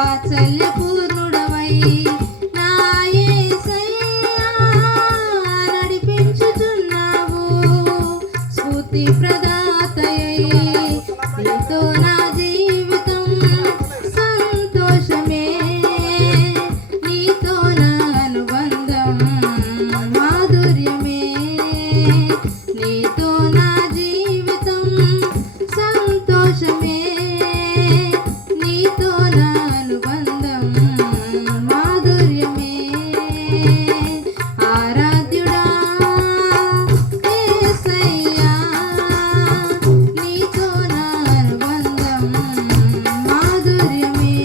వాత్సల్యపూర్ణుడవై నా యేసయ్యా నడిపించుచున్నావు. స్ఫూర్తి ప్రదాతయై నీతో నా జీవితం సంతోషమే, నీతో నా అనుబంధం మాధుర్యమే, నీతో నా జీవితం సంతోషమే, నీతో నా అనుబంధం మాధుర్యమే. ఆరాధ్యుడా యేసయ్యా నీతో నా అనుబంధం మాధుర్యమే.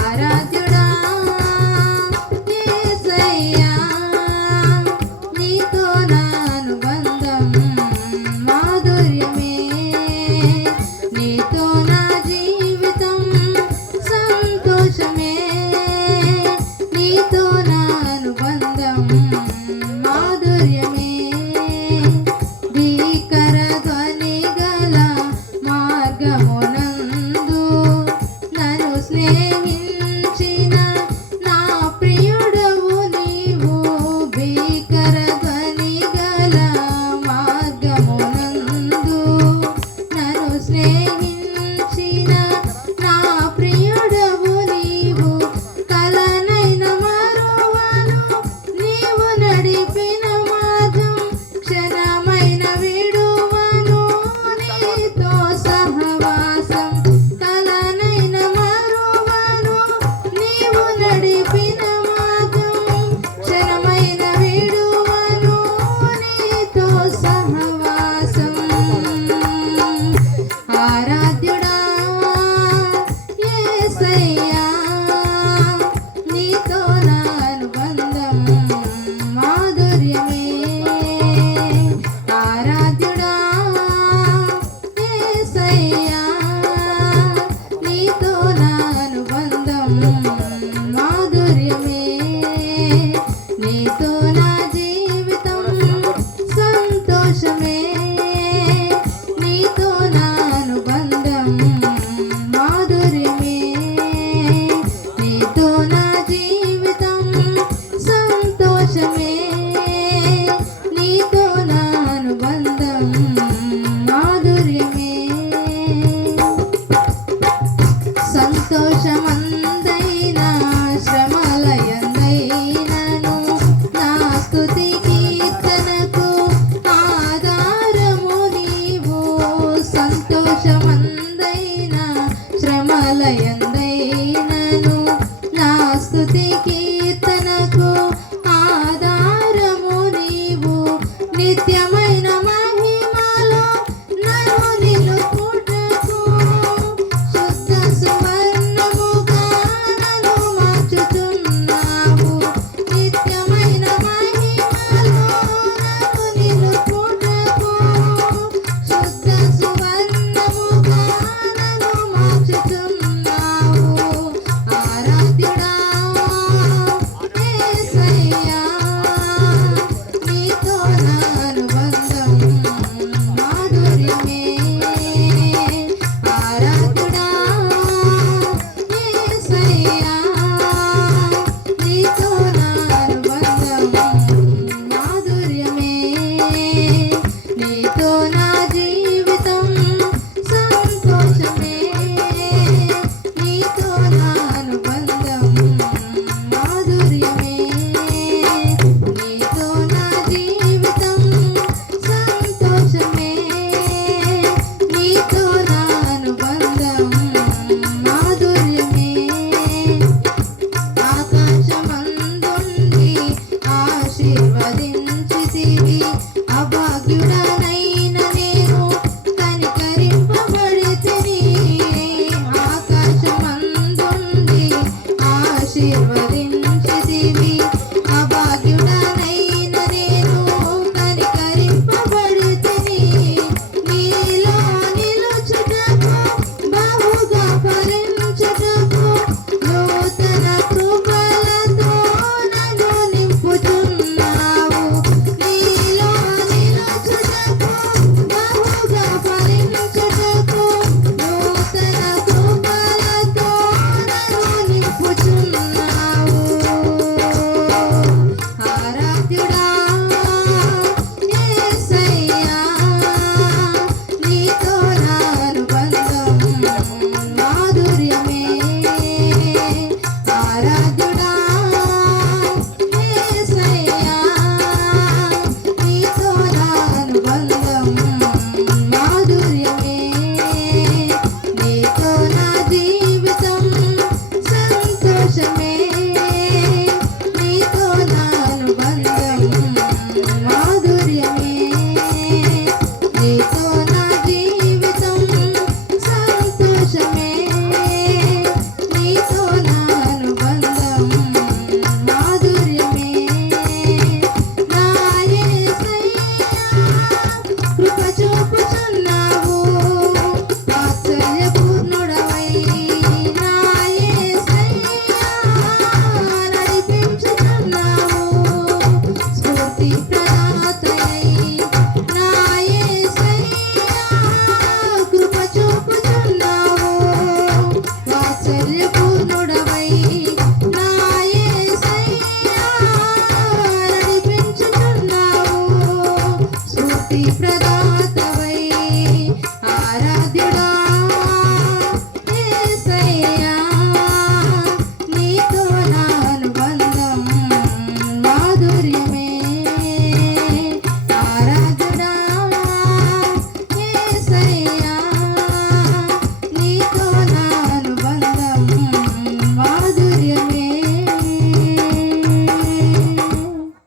ఆరాధ్యుడా యేసయ్యా నీతో నా అనుబంధం మాధుర్యమే, నీతో నా జీవితం సంతోషమే, నీతో నా అనుబంధం మాధుర్యమే. భీకర ధ్వని గల మార్గమునందు నన్ను స్నేహించిన నా ప్రియుడవు నీవు. భీకర ధ్వని గల మార్గమునందు నన్ను స్నేహించిన నా ప్రియుడవు నీవు. కలనైన మరువను నీవు నడిపిన మార్గం, క్షణమైన విడువను నీతో సహవాసం. కలనైన మరువను నీవు నడిపిన మార్గం, క్షణమైన విడువను నీతో సహవాసం. ఆరాధ్యుడా యేసయ్యా నీతో నా అనుబంధం మాధుర్యమే. ఆరాధ్యుడా యేసయ్యా నీతో నా అనుబంధం మాధుర్యమే, నీతో నా జీవితం సంతోషమే, నీతో నా అనుబంధం మాధుర్యమే, నీతో నా జీవితం సంతోషమే, నీతో నా అనుబంధం మాధుర్యమే. సంతోషమందైనా శ్రమలయందైనను నా స్తుతి కీర్తనకు ఆధారము నీవు. సంతోషమందైనా శ్రమలయందైనను